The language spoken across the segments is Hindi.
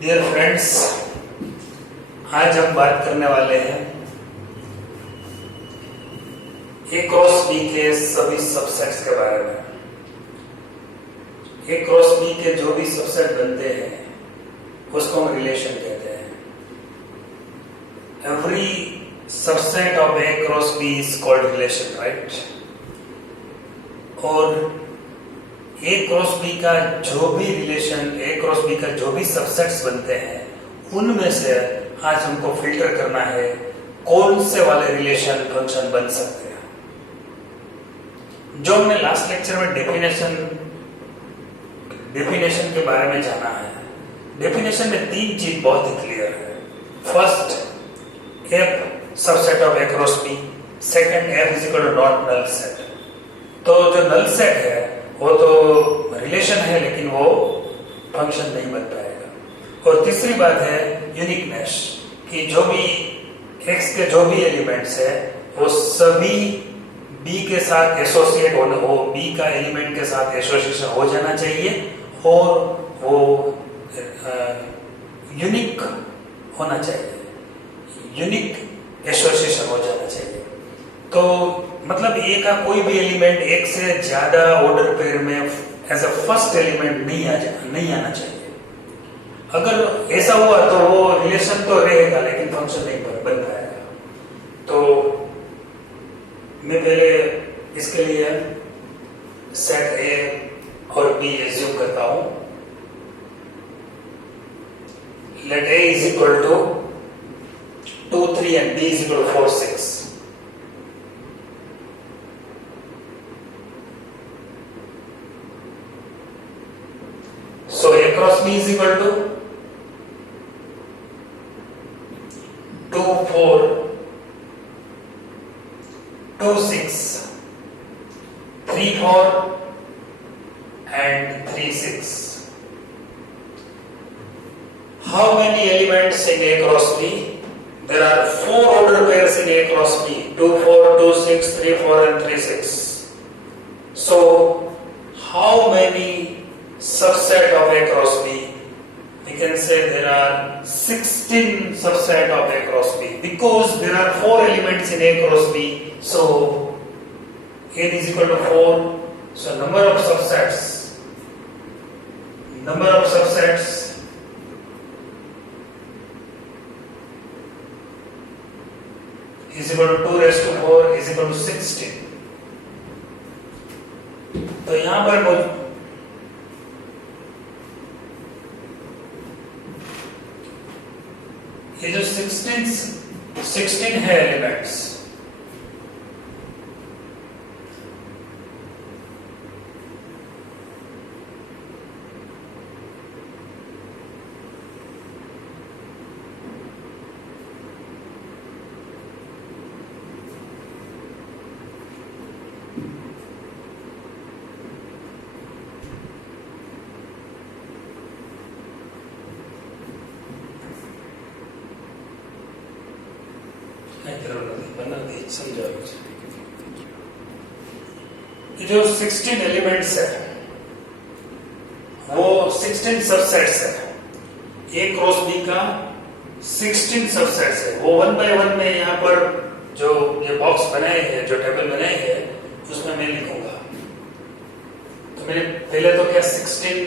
डियर फ्रेंड्स, आज हम बात करने वाले हैं ए क्रॉस बी के सभी सबसेट्स के बारे में। ए क्रॉस बी के जो भी सबसेट बनते हैं उसको हम रिलेशन कहते हैं। Every subset of A cross B is called relation, right? और ए क्रॉस बी का जो भी रिलेशन, ए क्रॉस बी का जो भी सबसेट्स बनते हैं उनमें से आज हमको फिल्टर करना है कौन से वाले रिलेशन फंक्शन बन सकते हैं। जो हमने लास्ट लेक्चर में डेफिनेशन के बारे में जाना है, डेफिनेशन में तीन चीज बहुत ही क्लियर है। First, F subset of A cross B. Second, F is equal to not null set. तो जो नल सेट है वो तो रिलेशन है लेकिन वो फंक्शन नहीं बन पाएगा। और तीसरी बात है यूनिकनेस, कि जो भी एक्स के जो भी एलिमेंट्स है वो सभी बी के साथ एसोसिएट होने हो, बी का एलिमेंट के साथ एसोसिएशन हो जाना चाहिए और वो यूनिक होना चाहिए, यूनिक एसोसिएशन हो जाना चाहिए। तो मतलब ए का कोई भी एलिमेंट एक से ज्यादा ऑर्डर पेयर में एज अ फर्स्ट एलिमेंट नहीं आना चाहिए। अगर ऐसा हुआ तो वो रिलेशन तो रहेगा लेकिन फंक्शन नहीं बन पाएगा। तो मैं पहले इसके लिए सेट ए और बी एज्यूम करता हूं। Let A is equal to 2 3 and B is equal to 4 6। So A cross B is equal to 2 4 2 6 3 4 and 3 6. How many elements in A cross B? There are 4 order pairs in A cross B: 2 4 2 6 3 4 and 3 6. So how many subset of A cross B? We can say there are 16 subset of A cross B because there are 4 elements in A cross B. So A is equal to 4. So number of subsets is equal to 2 raised to 4 is equal to 16. तो यहां पर ये जो 16 है एलिमेंट्स, ये जो 16 एलिमेंट्स है वो 16 सबसेट्स है। ए क्रॉस बी का 16 सबसेट्स है। वो 1 बाय 1 में यहाँ पर जो ये बॉक्स बनाए हैं, जो टेबल बनाए हैं, उसमें मैं लिखूंगा। तो मैंने पहले तो क्या 16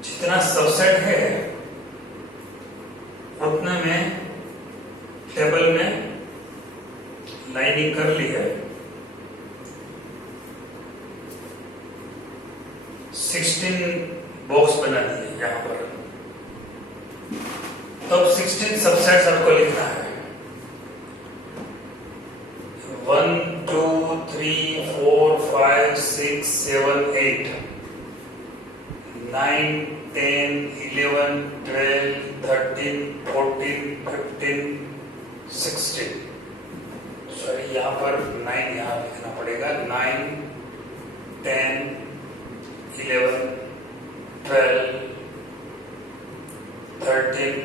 जितना सबसेट है उतने में टेबल में लाइनिंग कर ली है। 16 बॉक्स बना दिए यहाँ पर। तो अब 16 सबसेट्स आपको लिखना है। 1 2 3 4 5 6 7 8 9 10 11 12 13 14 15 16। सॉरी, यहाँ पर 9 यहाँ लिखना पड़ेगा। 9 10 11 12 13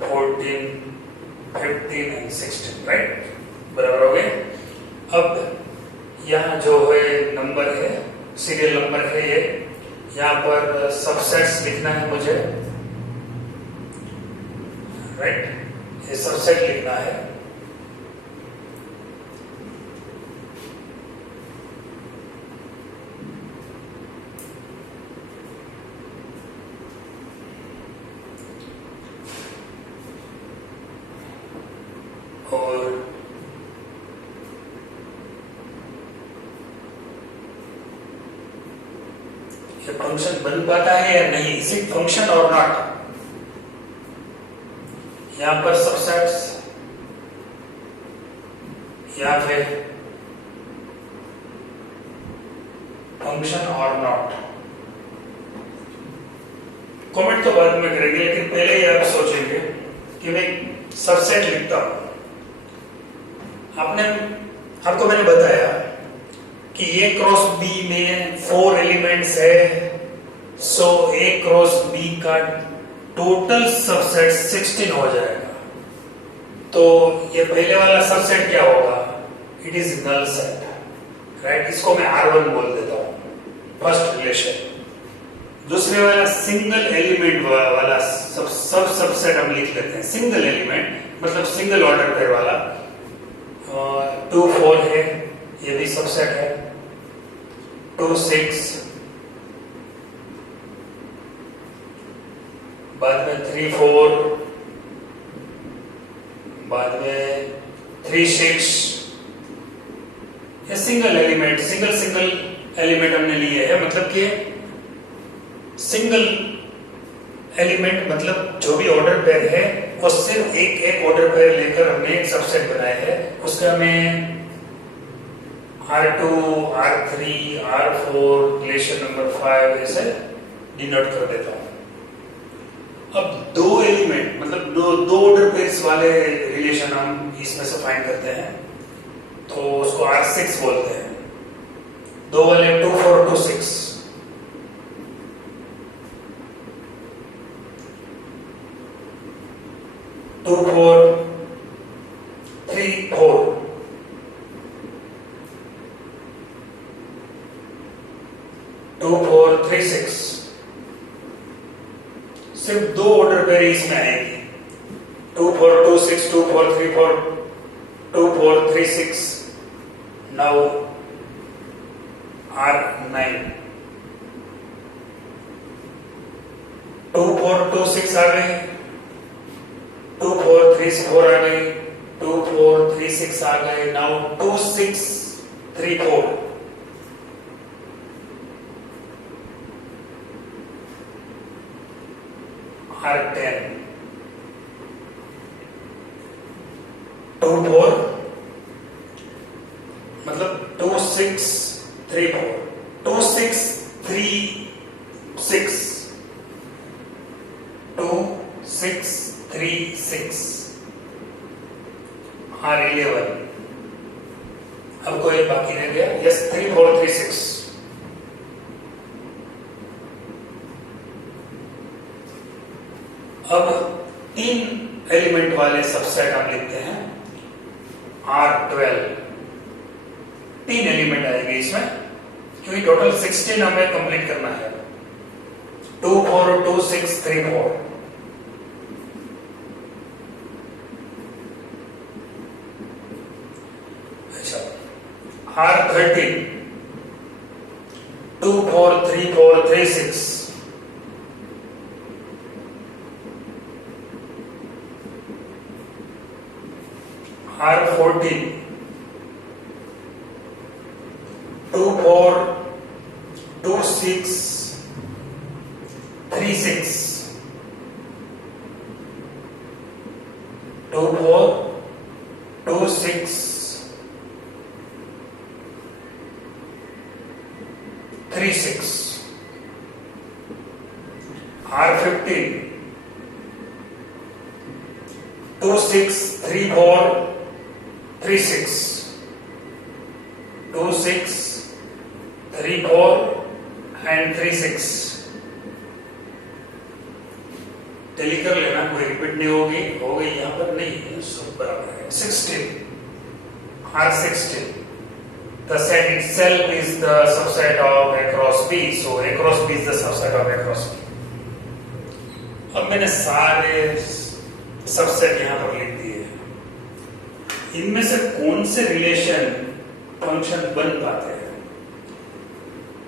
14 15 एंड 16, राइट? बराबर हो गए। अब यहाँ जो है नंबर है, सीरियल नंबर है ये, यहाँ पर सबसेट्स लिखना है मुझे, राइट? ये सबसेट लिखना है। और ये फंक्शन बन पाता है या नहीं, इज इट फंक्शन और नॉट? यहां पर सबसेट्स या फिर फंक्शन और नॉट, कमेंट तो बाद में करेंगे, लेकिन पहले ही आप सोचेंगे कि मैं सबसेट लिखता हूं। आपको मैंने बताया कि A क्रॉस B में 4 एलिमेंट्स है, सो A क्रॉस B का टोटल सबसेट 16 हो जाएगा। तो ये पहले वाला सबसेट क्या होगा? It is null set, right? इसको मैं R1 बोल देता हूं, फर्स्ट रिलेशन। दूसरे वाला सिंगल एलिमेंट वाला सब सबसेट हम लिख लेते हैं। सिंगल एलिमेंट मतलब सिंगल ऑर्डर पेयर वाला 2 4 है, ये भी सबसेट है। 2 6, बाद में 3 4, बाद में 3 6। ये सिंगल एलिमेंट हमने लिए है, मतलब कि सिंगल एलिमेंट मतलब जो भी ऑर्डर पेयर है वो सिर्फ एक ऑर्डर पेयर लेकर हमने एक सबसेट बनाया है। उसका मैं R2 R3 R4 relation number 5 ऐसे डिनोट कर देता हूं। अब 2 एलिमेंट मतलब दो ऑर्डर पेयर्स वाले रिलेशन हम इसमें से फाइंड करते हैं, तो उसको R6 बोलते हैं। 2 वाले 2 4 2 6, 2 4 3 4, 2 4 3 6। सिर्फ 2 ऑर्डर पेयर इसमें आएंगे। 2 4 2 6, 2 4 3 4, 2 4 3 6। नाउ R9, 2 4 2 6 आ गए, 2 4 3 4 आ गए, 2 4 3 6 आ गए। नाउ 2 6 3 4। R10, 2 4 मतलब 2 6 3 4, 2 6 3 6, 2 6 3 6। R11, अब कोई बाकी रह गया? यस, 3 4 3 6। अब 3 एलिमेंट वाले सबसेट हम लिखते हैं R12। 3 एलिमेंट आएंगे इसमें, क्योंकि टोटल 16 हमें कंप्लीट करना है। 2 4 2 6 3 4। अच्छा, R13, 2 4 3 4 3 6। R14, 2 4 2 6 6 3 6 2 4 2 6 3 6 R15 2 6 3 4 3 6 2 6 3 4 and 3 6 tele कर लेना, कोई रिपीट नहीं होगी, हो गई यहां पर नहीं है, सब बराबर है। 16 R16 the set itself is the subset of A cross B, so A cross B is the subset of A cross B। अब मैंने सारे सबसेट यहां पर लिख दिए। इनमें से कौन से रिलेशन फंक्शन बन पाते हैं?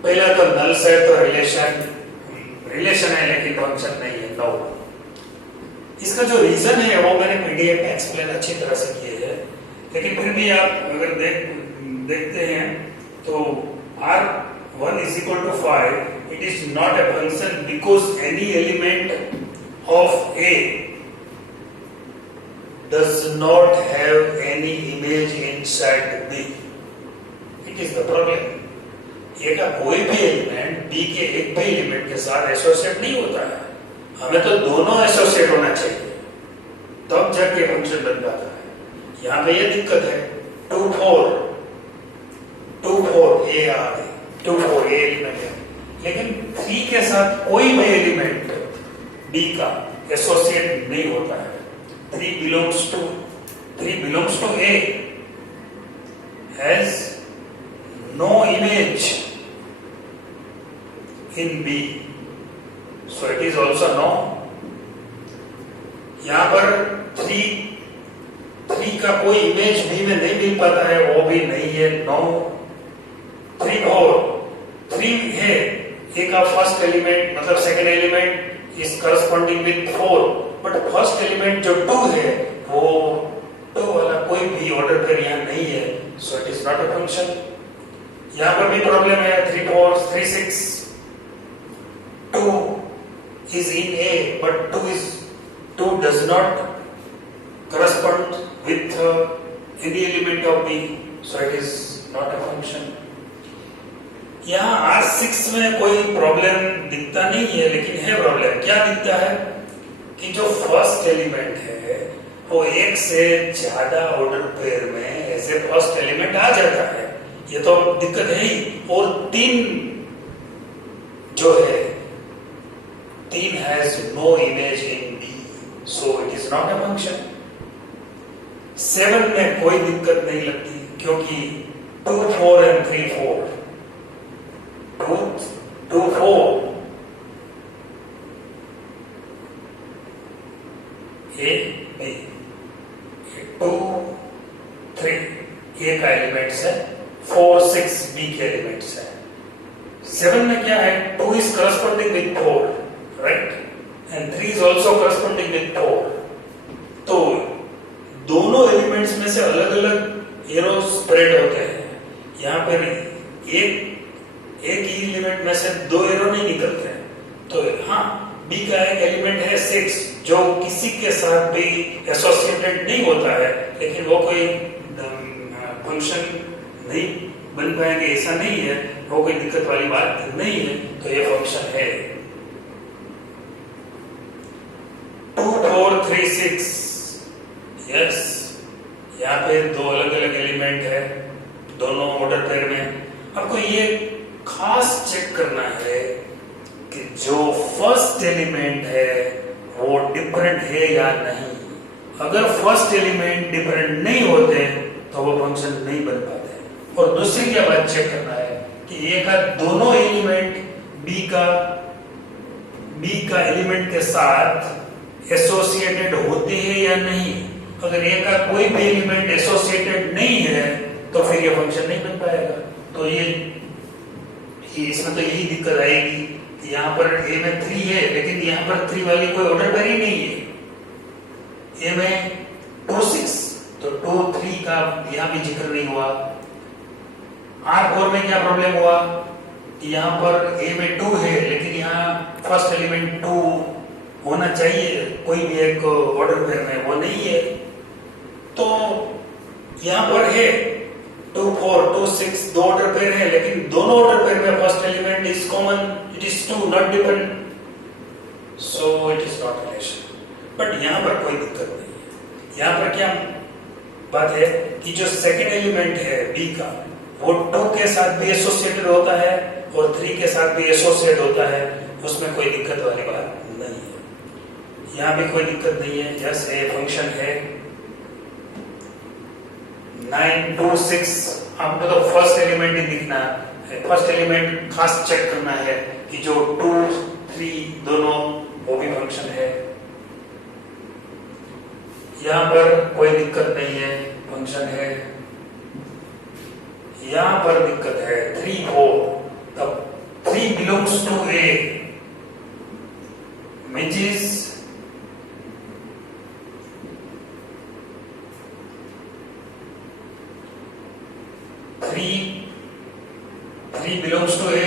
पहला तो नल सेट तो रिलेशन है लेकिन फंक्शन नहीं है, नो। इसका जो रीजन है वो मैंने पीडीएफ में एक्सप्लेन अच्छी तरह से किए है, लेकिन फिर भी आप अगर देखते हैं तो R1 is equal to 5, it is not a function because any element of A does not have any image inside B. It is the problem. A का कोई भी एलिमेंट B के एक भी एलिमेंट के साथ एसोसिएट नहीं होता है। हमें तो दोनों एसोसिएट होना चाहिए, तब जाके फंक्शन बन पाता है। यहाँ पे ये दिक्कत है। 2 4 A आ गई, 2 4 A एलिमेंट है, लेकिन 3 के साथ कोई भी एलिमेंट B का एसोसिएट नहीं होता है। 3 belongs to A has no image in B, so it is also no। यहाँ पर 3 का कोई इमेज B में नहीं मिल पाता है, वो भी नहीं है, नो। 3 4 3 है, A का फर्स्ट एलिमेंट मतलब second element is corresponding with 4, but first element जो 2 है वो 2 वाला कोई भी ऑर्डर पेयर यहाँ नहीं है, so it is not a function. यहाँ पर भी प्रॉब्लम है। 3 4 3 6 2 is in A, but 2 does not correspond with any element of B, so it is not a function। यहाँ R6 में कोई प्रॉब्लम दिखता नहीं है, लेकिन है प्रॉब्लम। क्या दिखता है कि जो फर्स्ट एलिमेंट है वो एक से ज्यादा ऑर्डर पेयर में एज ए फर्स्ट एलिमेंट आ जाता है, ये तो दिक्कत है ही। और 3 जो है 3 has no image in B, so it is not a function। 7 में कोई दिक्कत नहीं लगती क्योंकि 2 4 and 3 4 2 4 A B 2 3 A का एलिमेंट्स है, 4 6 B के एलिमेंट्स है। 7 में क्या है, 2 is corresponding with 4, right, and 3 is also corresponding with 4। तो दोनों एलिमेंट्स में से अलग अलग एरो स्प्रेड होते हैं। यहाँ पर एक ही एलिमेंट में से 2 एरो नहीं निकलते हैं। तो हाँ, B का एक एलिमेंट है 6 जो किसी के साथ भी एसोसिएटेड नहीं होता है, लेकिन वो कोई फंक्शन नहीं बन पाएंगे ऐसा नहीं है, वो कोई दिक्कत वाली बात नहीं है, तो ये फंक्शन है। 2 4 3 6 यस, यहाँ पे 2 अलग अलग एलिमेंट है दोनों ऑर्डर पेयर में। आपको ये खास चेक करना है कि जो फर्स्ट एलिमेंट है वो डिफरेंट है या नहीं। अगर फर्स्ट एलिमेंट डिफरेंट नहीं होते तो वो फंक्शन नहीं बन पाते। और दूसरी क्या बात चेक करना है कि ए का दोनों एलिमेंट बी का एलिमेंट के साथ एसोसिएटेड होते हैं या नहीं। अगर ए का कोई भी एलिमेंट एसोसिएटेड नहीं है तो फिर ये फंक्शन नहीं बन पाएगा। तो ये इसमें तो यही दिक्कत आएगी कि यहाँ पर ए में 3 है लेकिन यहाँ पर 3 वाली कोई ऑर्डर पेयर ही नहीं है। ए में 2 6 तो 2 3 का यहाँ भी जिक्र नहीं हुआ। R4 में क्या प्रॉब्लम हुआ, यहाँ पर ए में 2 है, लेकिन यहाँ फर्स्ट एलिमेंट 2 होना चाहिए कोई भी एक ऑर्डर पेयर में, वो नहीं है। तो यहाँ पर है 2 4 2 6 दो ऑर्डर पेयर है, लेकिन दोनों ऑर्डर पेयर में first element is common, it is 2 not depend, so it is not relation. But यहाँ पर कोई दिक्कत नहीं है। यहाँ पर क्या बात है कि जो सेकंड एलिमेंट है बी का, वो 2 के साथ भी एसोसिएटेड होता है और 3 के साथ भी एसोसिएट होता है, उसमें कोई दिक्कत वाली बात नहीं है। यहाँ भी कोई दिक्कत नहीं है। यस, ये फंक्शन है 9 2 6। आपको तो फर्स्ट एलिमेंट ही दिखना है, फर्स्ट एलिमेंट खास चेक करना है कि जो 2 3 दोनों वो भी फंक्शन है। यहाँ पर कोई दिक्कत नहीं है, फंक्शन है। यहाँ पर दिक्कत है 3 4, तब 3 belongs to A, which is 3 belongs to A.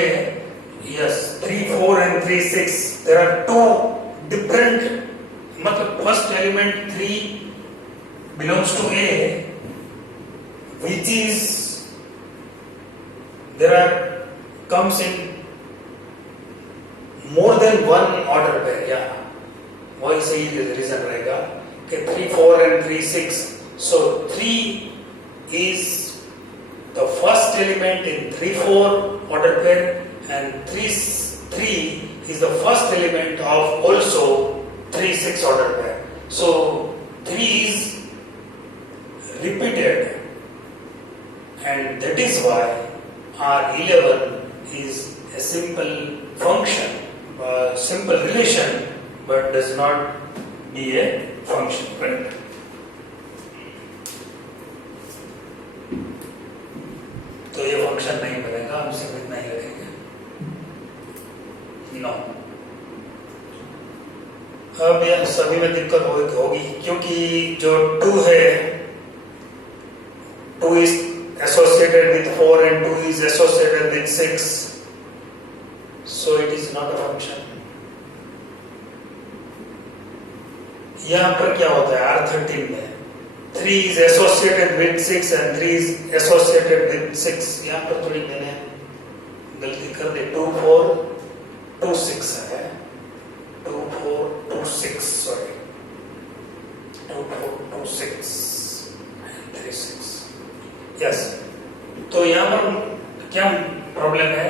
Yes, 3 4 and 3 6. There are 2 different. मतलब first element 3 belongs to A, which is there are comes in more than one order pair. Yeah, वही सही रीजन रहेगा कि 3 4 and 3 6. So 3 is the first element in 3 4 order pair, and 3 is the first element of also 3 6 order pair. So 3 is repeated, and that is why R11 is a simple function, simple relation, but does not be a function, right? तो ये फंक्शन नहीं बनेगा, हम सिर्फ इतना ही रखेंगे। नो, अब यह सभी में दिक्कत होगी, क्योंकि जो 2 है, 2 is associated with 4 and 2 is associated with 6, so it is not a function. यहाँ पर क्या होता है R13 में 3 is associated with 6 and 3 is associated with 6. यहाँ पर थोड़ी मैंने गलती कर दी, 2 4 2 6 है, 2 4 2 6, सॉरी 2 4 2 6 3 6. यस, तो यहाँ पर क्या प्रॉब्लम है?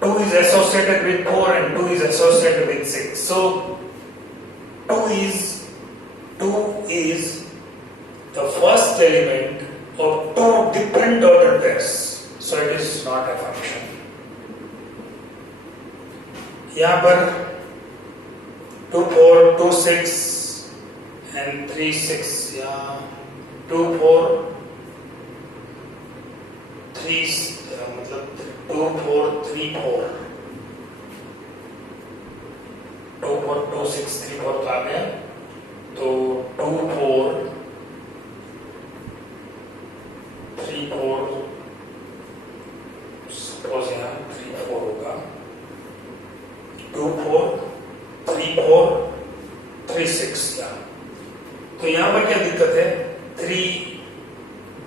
2 is associated with 4 and 2 is associated with 6. So 2 is the first element of 2 different order pairs. So it is not a function. यहाँ पर 2 4 2 6 and 3 6, या 2 4 3 मतलब 2 4 3 4 2 4 2 6 3 4 तो आ गया। तो 2 4 3 4, सपोज यहाँ 3 4 होगा, 2 4 3 4 3 6। तो यहाँ पर क्या दिक्कत है? 3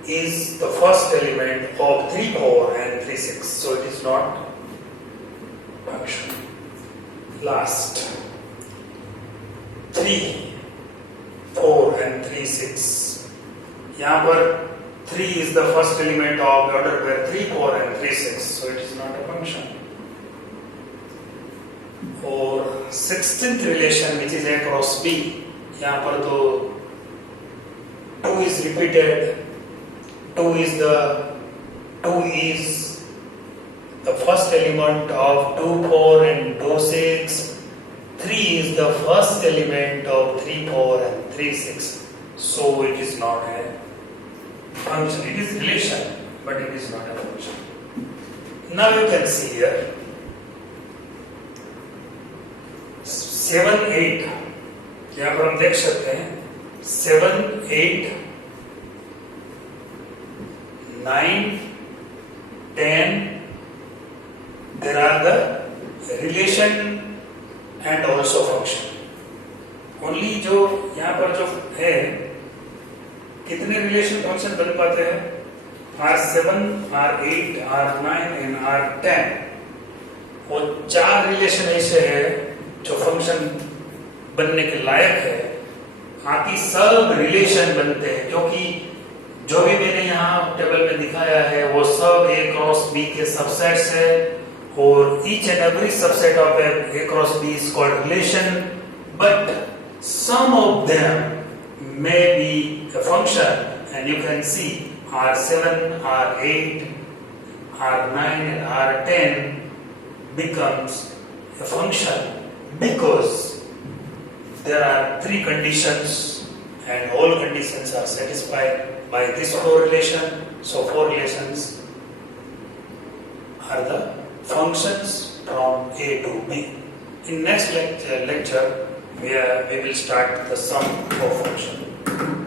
is the first element of 3 4 and 3 6, so it is not function. Last 3 4 and 3 6, यहाँ पर 3 is the first element of the order pair 3 4 and 3 6, so it is not a function. और 16th relation which is A cross B, यहाँ पर तो 2 is repeated, 2 is the first element of 2 4 and 2 6, 3 is the first element of 3 4 and 3 6, so it is not a function. It is relation, but it is not a function. Now you can see here 7 8, यहाँ पर हम देख सकते हैं 7 8 9 10 there are the relation and also function. Only जो यहाँ पर जो है कितने रिलेशन फंक्शन बन पाते हैं? R7, R8, R9 and R10. वो 4 रिलेशन ऐसे है जो फंक्शन बनने के लायक है. बाकी सब रिलेशन बनते हैं क्योंकि जो भी मैंने यहाँ टेबल में दिखाया है वो सब A क्रॉस B के सबसेट्स है और each and every subset of A cross B is called relation, but some of them may be a function, and you can see R7, R8, R9 and R10 becomes a function because there are 3 conditions and all conditions are satisfied by this 4 relation. So 4 relations are the functions from A to B. In next lecture we will start the sum of function.